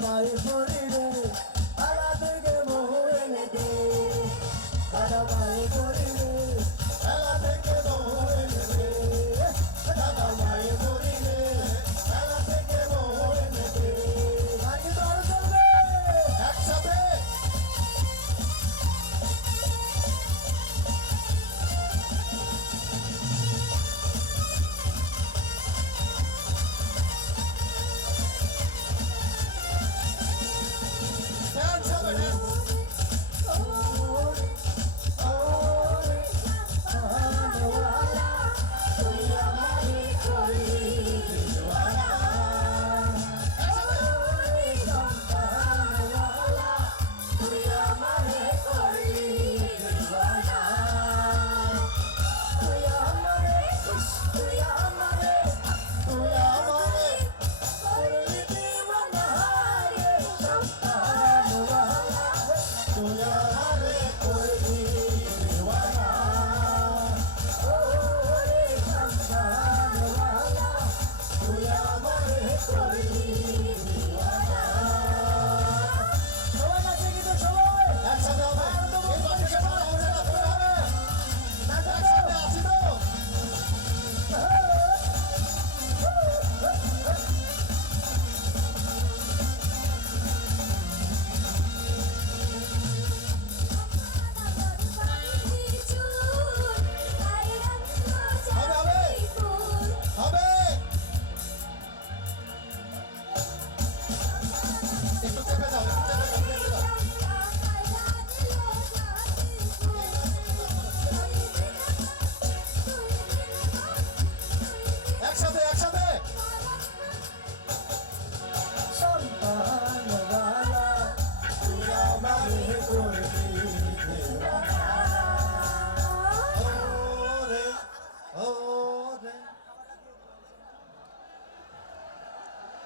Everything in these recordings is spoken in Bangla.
পায়ে পড়ি রে আলা থেকে বহু এনে দে দাদা পায়ে পড়ি রে আলা থেকে বহু এনে দে দাদা পায়ে পড়ি রে আলা থেকে বহু এনে দে আগে তো আরো চলবে একসাথে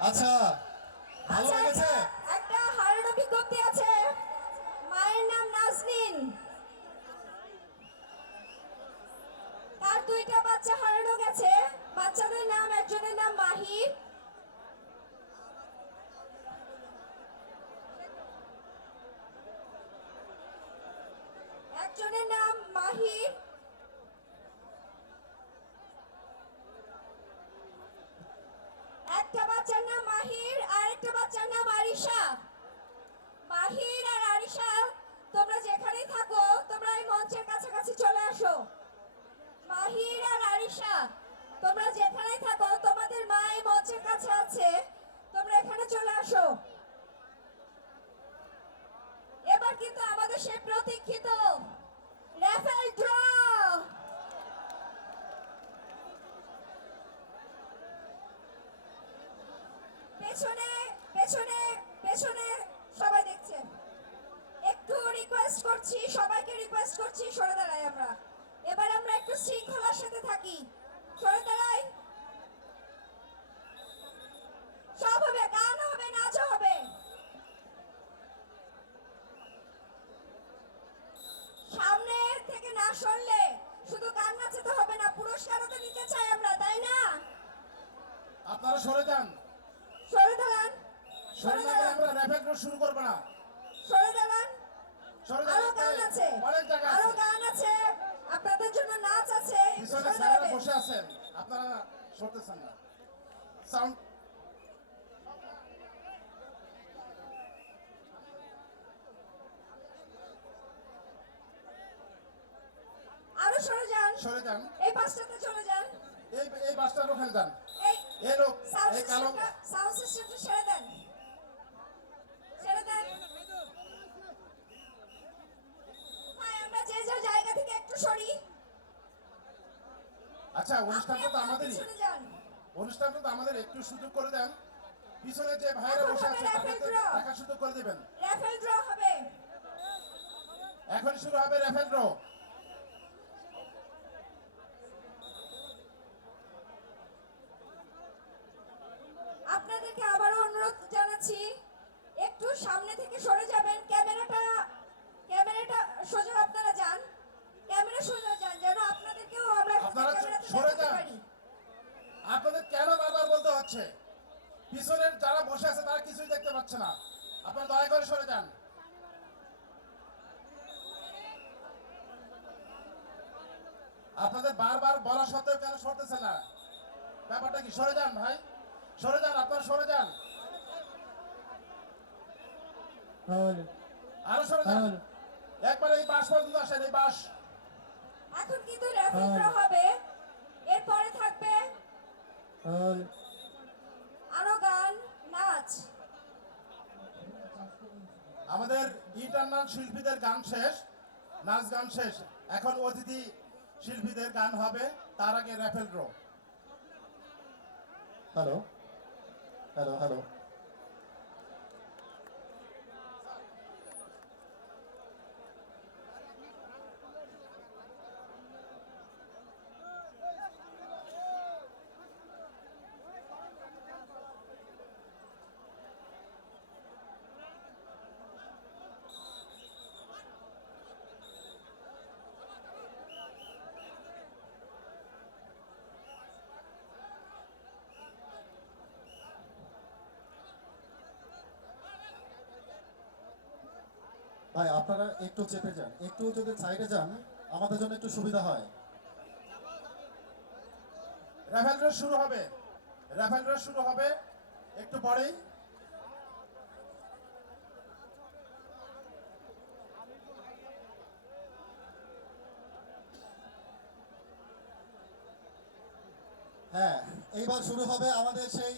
আচ্ছা ভালো লেগেছে একটা হারানো বিজ্ঞপ্তি আছে মায়ের নাম নাজনীন তার দুইটা বাচ্চা হারানো গেছে বাচ্চাদের নাম একজনের নাম মাহির একজনের নাম মাহির একটা বাচ্চার নাম মাহির আর একটা বাচ্চার নাম আরিশা মাহির আর আরিশা তোমরা যেখানেই থাকো তোমরা এই মঞ্চের কাছাকাছি চলে আসো মাহির আর আরিশা তোমরা যেখানেই থাকো তোমাদের মা এই মঞ্চের কাছে আছে তোমরা এখানে চলে আসো এবার কিন্তু আমাদের সেই প্রতীক্ষিত রাফেল ড্র পেছনে পেছনে পেছনে সবাই দেখছেন একটু রিকোয়েস্ট করছি সবাইকে রিকোয়েস্ট করছি সরে দাঁড়াই আমরা এবার আমরা একটু শৃঙ্খলার সাথে থাকি সরে দাঁড়াই সব হবে গান হবে নাচ হবে সামনে থেকে না সরলে শুধু গান নাচাতে হবে না পুরস্কারও তো নিতে চাই আমরা তাই না আপনারা সরে যান সরে দাঁড়ান সরে গেলে আমরা র্যাপিড ড্র শুরু করব না সরে দাঁড়ান সরে আরো গান আছে অনেক জায়গা আরো আছে গান আছে আপনাদের জন্য নাচ আছে পিছনে সরে স্যাররা দাঁড়াবেন। বসে আছেন আপনারা সরতেছেন না সাউন্ড আরো সরে যান সরে যান এই পাশটাতে চলে যান এই বাসটার ওখানে যান এই এই লোক সাউন্ড এই কালো সিস্টেমটা ছেড়ে দেন ছেড়ে দেন ভাই আমরা যে যে জায়গা থেকে একটু সরি আচ্ছা অনুষ্ঠানটা তো আমাদেরই চলে যান অনুষ্ঠানটা তো আমাদের একটু সুযোগ করে দেন পিছনে যে ভাইরা এখন বসে হবে আছে rapid তাদেরকে draw। দেখা সুযোগ করে দিবেন রাফেল ড্র হবে এখন শুরু হবে র্যাপিড ড্র আপনাদেরকে আবারও অনুরোধ জানাচ্ছি একটু সামনে থেকে সরে যাবেন ক্যামেরাটা সোজা আপনারা যান ক্যামেরা সোজা যান যেন আপনাদেরকেও আমরা আপনারা ক্যামেরাতে সরে দেখাতে যান। পারি আপনাদের কেন বারবার বলতে হচ্ছে পিছনের যারা বসে আছে তারা কিছুই দেখতে পাচ্ছে না, আপনারা দয়া করে সরে যান। আপনাদের বারবার বলা সত্ত্বেও কেন সরতেছে না? ব্যাপারটা কি? সরে যান ভাই, সরে যান, আপনারা সরে যান, হল আরো সরে যান। হল একবার এই বাস পর্যন্ত আসেন, এই বাস। এখন কিন্তু র্যাপিড ড্র হবে, এরপরে থাকবে হল আরো গান, নাচ। আমাদের ইন্টারনাল শিল্পীদের গান শেষ, নাচ গান শেষ, এখন অতিথি শিল্পীদের গান হবে, তার আগে raffle draw. Hello hello hello ভাই আপনারা একটু চেপে যান, একটু যদি সাইডে যান আমাদের জন্য একটু সুবিধা হয়। র্যাফেল ড্র শুরু হবে, র্যাফেল ড্র শুরু হবে একটু পরেই। হ্যাঁ, এইবার শুরু হবে আমাদের সেই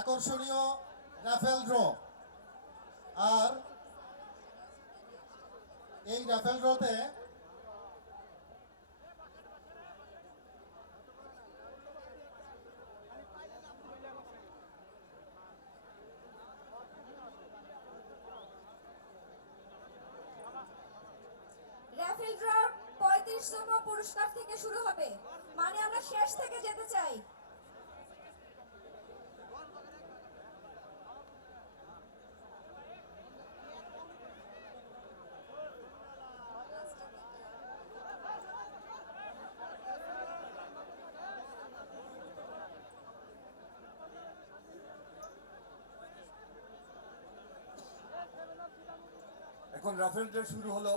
আকর্ষণীয় রাফেল ড্র। আর এই রাফেল ড্রতে র্যাপিড ড্র 35তম পুরস্কার থেকে শুরু হবে, মানে আমরা শেষ থেকে যেতে চাই। এখন রাফেল ড্র শুরু হলো।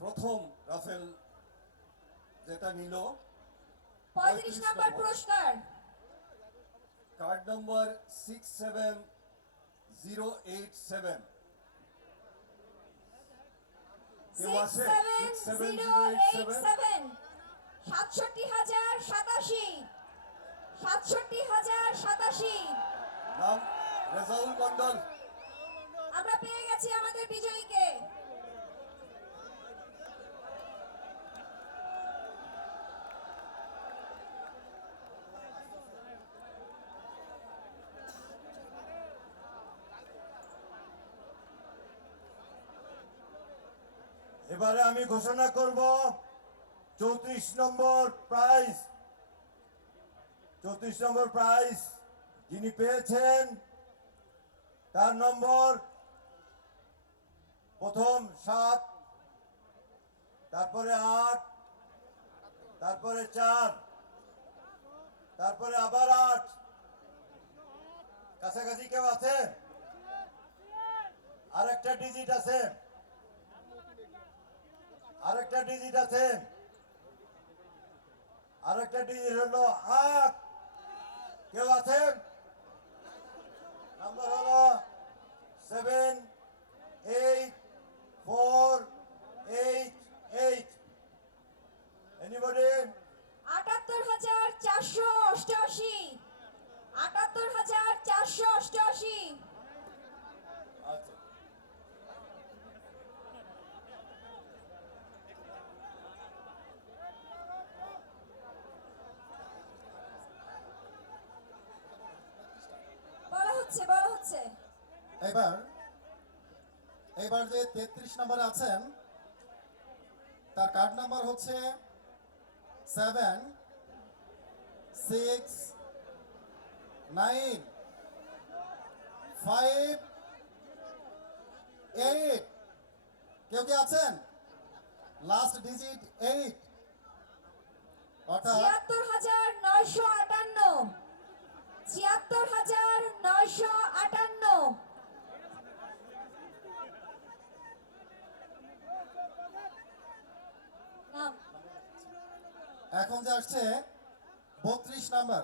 প্রথম রাফেল যেটা নিল 35 নম্বর পুরস্কার কার্ড নম্বর 67087। কেউ আছে? 67087, 67,087, 67,087। নাম রেজাউল মন্ডল। আমরা পেয়ে গেছি আমাদের বিজয়ীকে। এবারে আমি ঘোষণা করব 34 নম্বর প্রাইজ। 34 নম্বর প্রাইজ যিনি পেয়েছেন তার নম্বর প্রথম 7, তারপরে 8, তারপরে 4, তারপরে আবার 8। কাছাকাছি কেউ আছে? আরেকটা ডিজিট আছে, আরেকটা ডিজিট আছে, আরেকটা ডিজিট হলো 8। কেউ আছে? নাম্বার হলো 78488। এনিবডি? 78,488, 78,488। আচ্ছা, বলা হচ্ছে, বলা হচ্ছে। এবার এবার যে 33 নম্বরে আছেন তার কার্ড নাম্বার হচ্ছে 76958। কেউ কি আছেন? লাস্ট ডিজিট 8, অর্থাৎ 76,958। ৭২,৯58। নাম এখন যে আসছে 32 নাম্বার